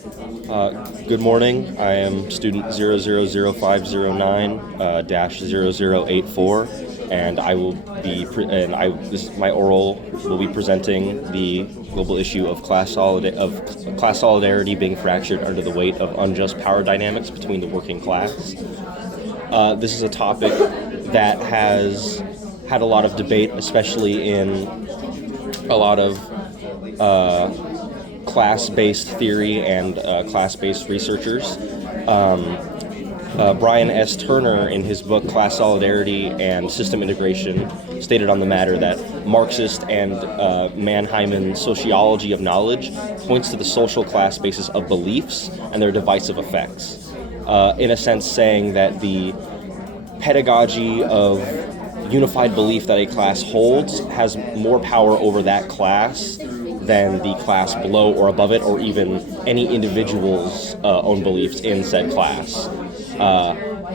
Good morning. I am student 000509-0084, and I will be my oral will be presenting the global issue of class solidarity being fractured under the weight of unjust power dynamics between the working class. This is a topic that has had a lot of debate, especially in a lot of class-based theory and class-based researchers. Brian S. Turner, in his book Class Solidarity and System Integration, stated on the matter that Marxist and Mannheiman sociology of knowledge points to the social class basis of beliefs and their divisive effects, in a sense saying that the pedagogy of unified belief that a class holds has more power over that class than the class below or above it, or even any individual's own beliefs in said class.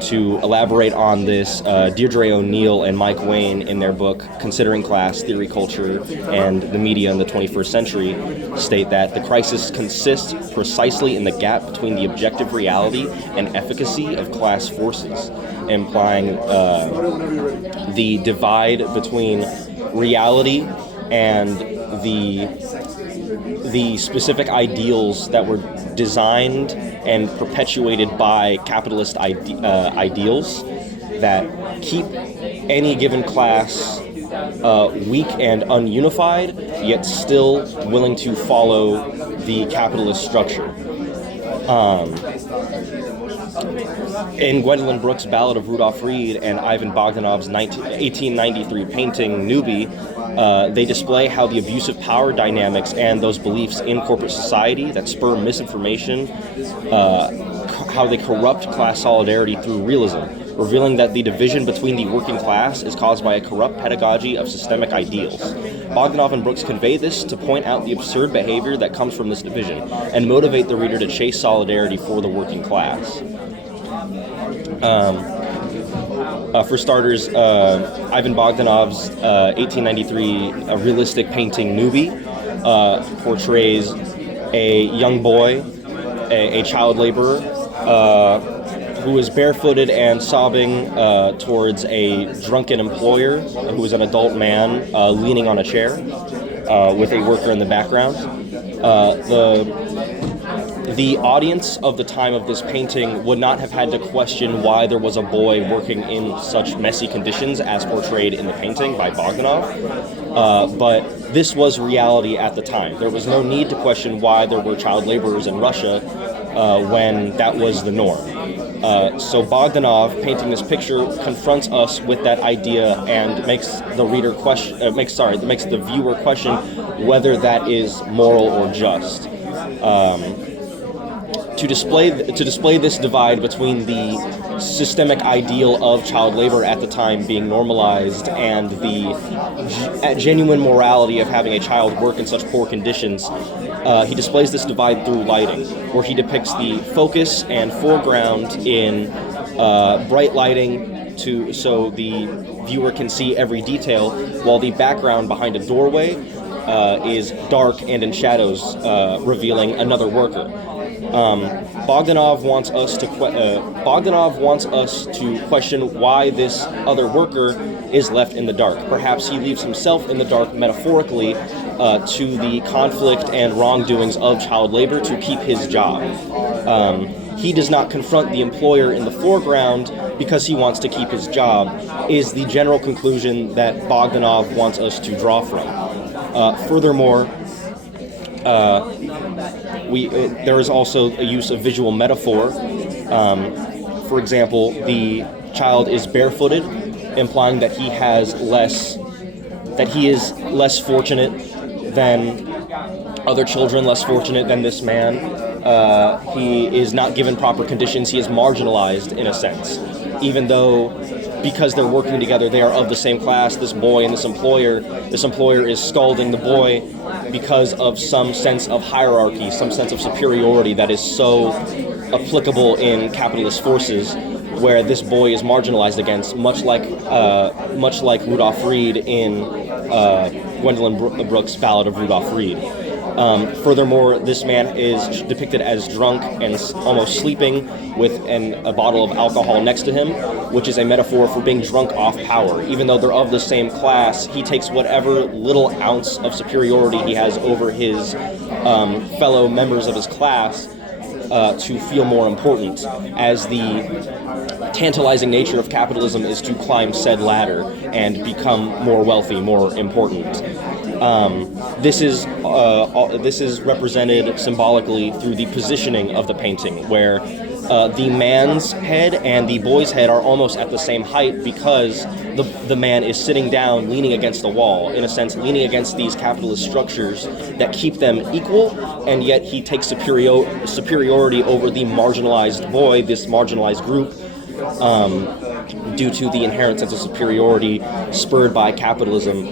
To elaborate on this, Deirdre O'Neill and Mike Wayne, in their book Considering Class, Theory, Culture, and the Media in the 21st Century, state that the crisis consists precisely in the gap between the objective reality and efficacy of class forces, implying the divide between reality and the specific ideals that were designed and perpetuated by capitalist ideals that keep any given class weak and ununified, yet still willing to follow the capitalist structure. In Gwendolyn Brooks' Ballad of Rudolph Reed and Ivan Bogdanov's 1893 painting Newbie, they display how the abusive power dynamics and those beliefs in corporate society that spur misinformation, how they corrupt class solidarity through realism, revealing that the division between the working class is caused by a corrupt pedagogy of systemic ideals. Bogdanov and Brooks convey this to point out the absurd behavior that comes from this division and motivate the reader to chase solidarity for the working class. For starters, Ivan Bogdanov's 1893 realistic painting Newbie portrays a young boy, a child laborer, who is barefooted and sobbing towards a drunken employer who is an adult man leaning on a chair with a worker in the background. The audience of the time of this painting would not have had to question why there was a boy working in such messy conditions as portrayed in the painting by Bogdanov, but this was reality at the time. There was no need to question why there were child laborers in Russia when that was the norm. So Bogdanov, painting this picture, confronts us with that idea and makes the reader makes the viewer question whether that is moral or just. To display this divide between the systemic ideal of child labor at the time being normalized and the genuine morality of having a child work in such poor conditions, he displays this divide through lighting, where he depicts the focus and foreground in bright lighting so the viewer can see every detail, while the background behind a doorway is dark and in shadows, revealing another worker. Bogdanov wants us to question why this other worker is left in the dark. Perhaps he leaves himself in the dark metaphorically to the conflict and wrongdoings of child labor to keep his job. He does not confront the employer in the foreground because he wants to keep his job, is the general conclusion that Bogdanov wants us to draw from. Furthermore, there is also a use of visual metaphor. For example, the child is barefooted, implying that he is less fortunate than other children, less fortunate than this man. He is not given proper conditions. He is marginalized in a sense, even though, because they're working together, they are of the same class. This boy and this employer is scalding the boy because of some sense of hierarchy, some sense of superiority that is so applicable in capitalist forces, where this boy is marginalized against, much like Rudolph Reed in Gwendolyn Brooks' Ballad of Rudolph Reed. Furthermore, this man is depicted as drunk and almost sleeping with a bottle of alcohol next to him, which is a metaphor for being drunk off power. Even though they're of the same class, he takes whatever little ounce of superiority he has over his fellow members of his class to feel more important, as the tantalizing nature of capitalism is to climb said ladder and become more wealthy, more important. This is represented symbolically through the positioning of the painting, where the man's head and the boy's head are almost at the same height because the man is sitting down, leaning against the wall, in a sense, leaning against these capitalist structures that keep them equal, and yet he takes superiority over the marginalized boy, this marginalized group, due to the inherent sense of superiority spurred by capitalism.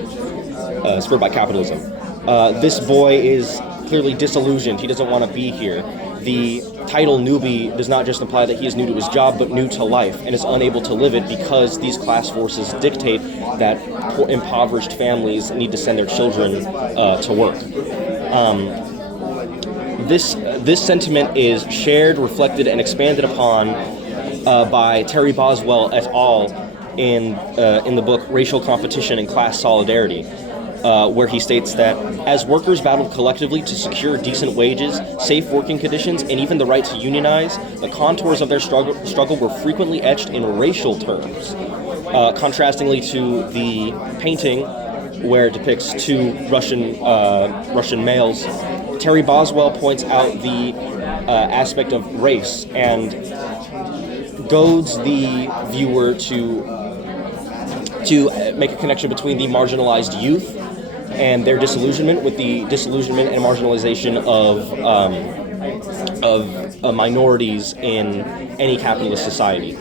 This boy is clearly disillusioned. He doesn't want to be here. The title newbie does not just imply that he is new to his job, but new to life, and is unable to live it because these class forces dictate that impoverished families need to send their children to work. This sentiment is shared, reflected, and expanded upon by Terry Boswell et al. In the book Racial Competition and Class Solidarity, where he states that as workers battled collectively to secure decent wages, safe working conditions, and even the right to unionize, the contours of their struggle were frequently etched in racial terms. Contrastingly to the painting, where it depicts two Russian males, Terry Boswell points out the aspect of race and goads the viewer to make a connection between the marginalized youth and their disillusionment with the disillusionment and marginalization of minorities in any capitalist society.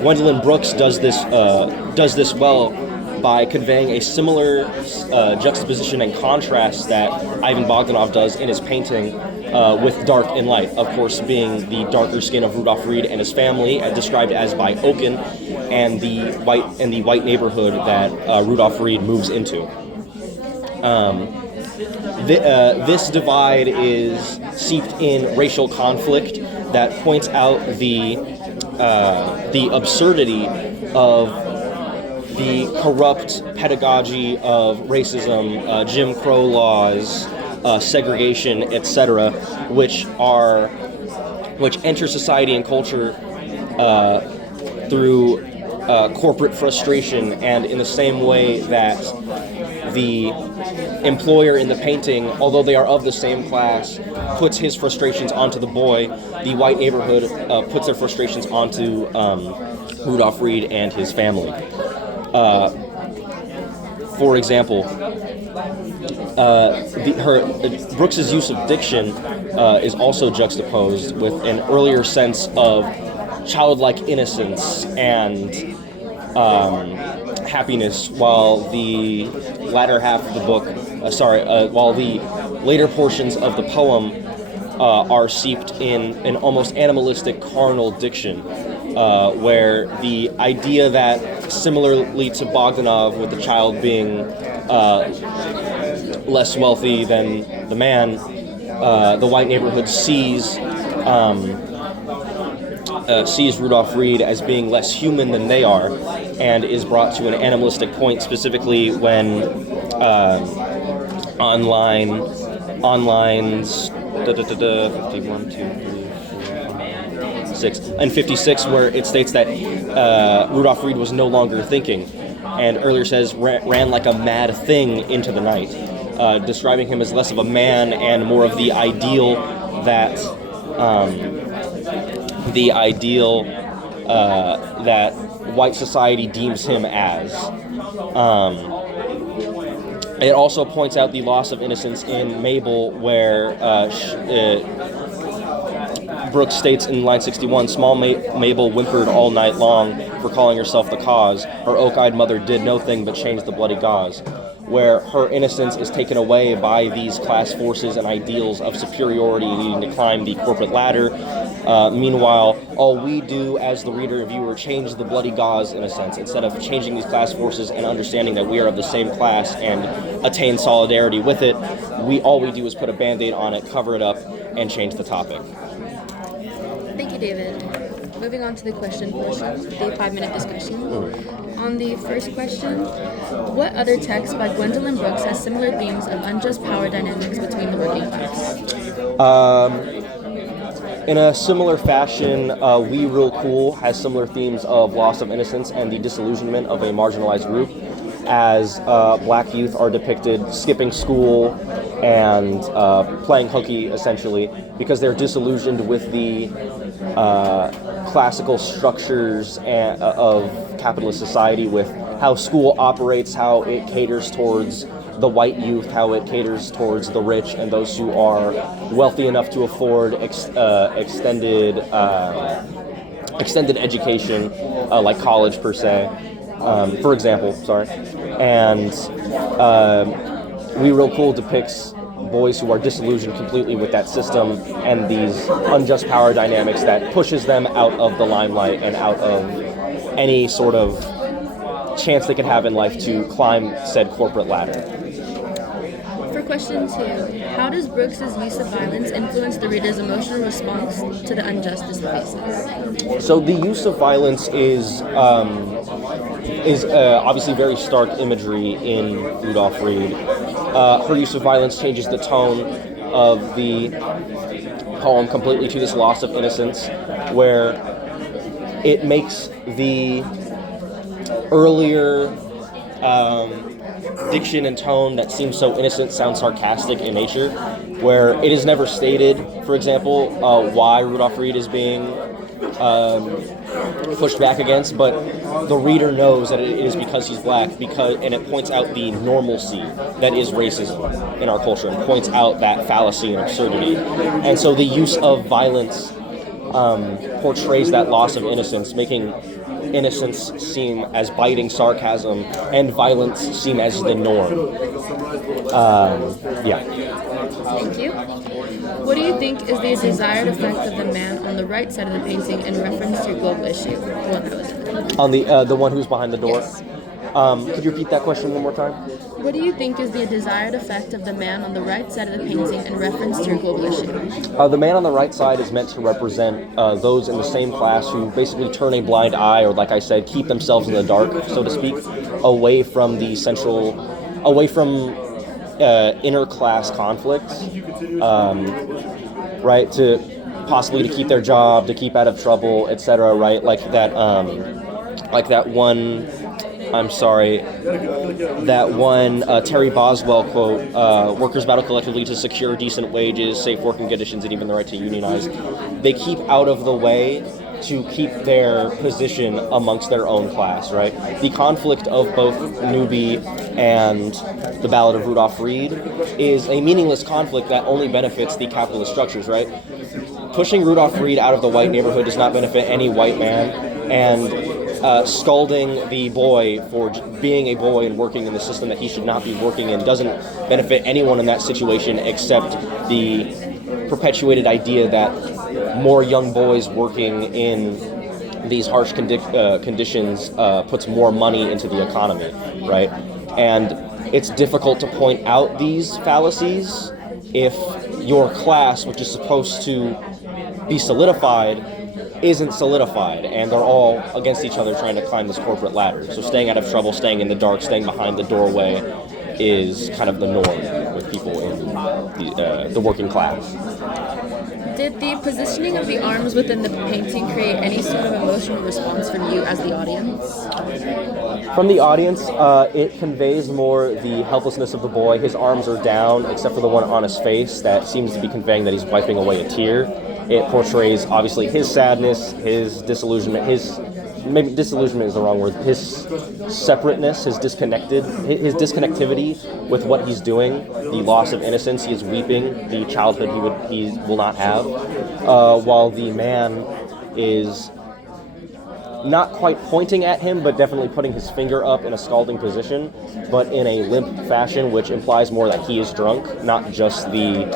Gwendolyn Brooks does this well by conveying a similar juxtaposition and contrast that Ivan Bogdanov does in his painting with dark and light, of course being the darker skin of Rudolph Reed and his family, described as by Oken, and the white neighborhood that Rudolph Reed moves into. This divide is seeped in racial conflict that points out the absurdity of the corrupt pedagogy of racism, Jim Crow laws, segregation, etc., which enter society and culture through corporate frustration, and in the same way that the employer in the painting, although they are of the same class, puts his frustrations onto the boy, the white neighborhood puts their frustrations onto Rudolph Reed and his family. For example, Brooks's use of diction is also juxtaposed with an earlier sense of childlike innocence and happiness, while the latter half of the book, while the later portions of the poem are seeped in an almost animalistic carnal diction, where the idea that, similarly to Bogdanov with the child being less wealthy than the man, the white neighborhood sees Rudolph Reed as being less human than they are, and is brought to an animalistic point, specifically when on lines 51, 2, 3, 4, 6, and 56, where it states that Rudolph Reed was no longer thinking, and earlier says ran like a mad thing into the night, describing him as less of a man and more of the ideal that that white society deems him as. It also points out the loss of innocence in Mabel, where Brooks states in line 61, "Small Mabel whimpered all night long for calling herself the cause. Her oak-eyed mother did no thing but change the bloody gauze," where her innocence is taken away by these class forces and ideals of superiority needing to climb the corporate ladder. Meanwhile, all we do as the reader and viewer change the bloody gauze, in a sense, instead of changing these class forces and understanding that we are of the same class and attain solidarity with it. all we do is put a Band-Aid on it, cover it up, and change the topic. Thank you, David. Moving on to the question portion, the 5-minute discussion. On the first question, what other text by Gwendolyn Brooks has similar themes of unjust power dynamics between the working class? In a similar fashion, We Real Cool has similar themes of loss of innocence and the disillusionment of a marginalized group, as black youth are depicted skipping school and playing hooky, essentially, because they're disillusioned with the classical structures of capitalist society, with how school operates, how it caters towards the white youth, how it caters towards the rich and those who are wealthy enough to afford extended education, like college per se, for example. And We Real Cool depicts boys who are disillusioned completely with that system and these unjust power dynamics that pushes them out of the limelight and out of any sort of chance they could have in life to climb said corporate ladder. For question 2, how does Brooks' use of violence influence the reader's emotional response to the injustice it faces? So the use of violence is obviously very stark imagery in Rudolph Reed. Her use of violence changes the tone of the poem completely to this loss of innocence, where it makes the earlier diction and tone that seems so innocent sound sarcastic in nature, where it is never stated, for example, why Rudolph Reed is being pushed back against, but the reader knows that it is because he's black, and it points out the normalcy that is racism in our culture, and points out that fallacy and absurdity. And so the use of violence portrays that loss of innocence, making innocence seem as biting sarcasm and violence seem as the norm. Thank you. What do you think is the desired effect of the man on the right side of the painting in reference to your global issue? The one that was in. On the one who's behind the door? Yes. Could you repeat that question one more time? What do you think is the desired effect of the man on the right side of the painting in reference to your global issue? The man on the right side is meant to represent those in the same class who basically turn a blind eye, or like I said, keep themselves in the dark, so to speak, away from inter-class conflicts, right? To possibly to keep their job, to keep out of trouble, etc. Right? Like that one. I'm sorry. That one Terry Boswell quote: "Workers battle collectively to secure decent wages, safe working conditions, and even the right to unionize." They keep out of the way to keep their position amongst their own class, right? The conflict of both Newby and the Ballad of Rudolph Reed is a meaningless conflict that only benefits the capitalist structures, right? Pushing Rudolph Reed out of the white neighborhood does not benefit any white man, and scalding the boy for being a boy and working in the system that he should not be working in doesn't benefit anyone in that situation, except the perpetuated idea that more young boys working in these harsh conditions puts more money into the economy, right? And it's difficult to point out these fallacies if your class, which is supposed to be solidified, isn't solidified, and they're all against each other trying to climb this corporate ladder. So staying out of trouble, staying in the dark, staying behind the doorway is kind of the norm with people in the working class. Did the positioning of the arms within the painting create any sort of emotional response from you as the audience? From the audience, it conveys more the helplessness of the boy. His arms are down, except for the one on his face that seems to be conveying that he's wiping away a tear. It portrays, obviously, his sadness, his disillusionment, maybe disillusionment is the wrong word, his separateness, his disconnectivity with what he's doing, the loss of innocence. He is weeping the childhood he will not have, while the man is not quite pointing at him, but definitely putting his finger up in a scalding position, but in a limp fashion, which implies more that he is drunk, not just the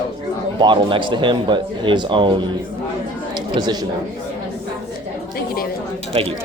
bottle next to him, but his own positioning. Thank you, David. Thank you.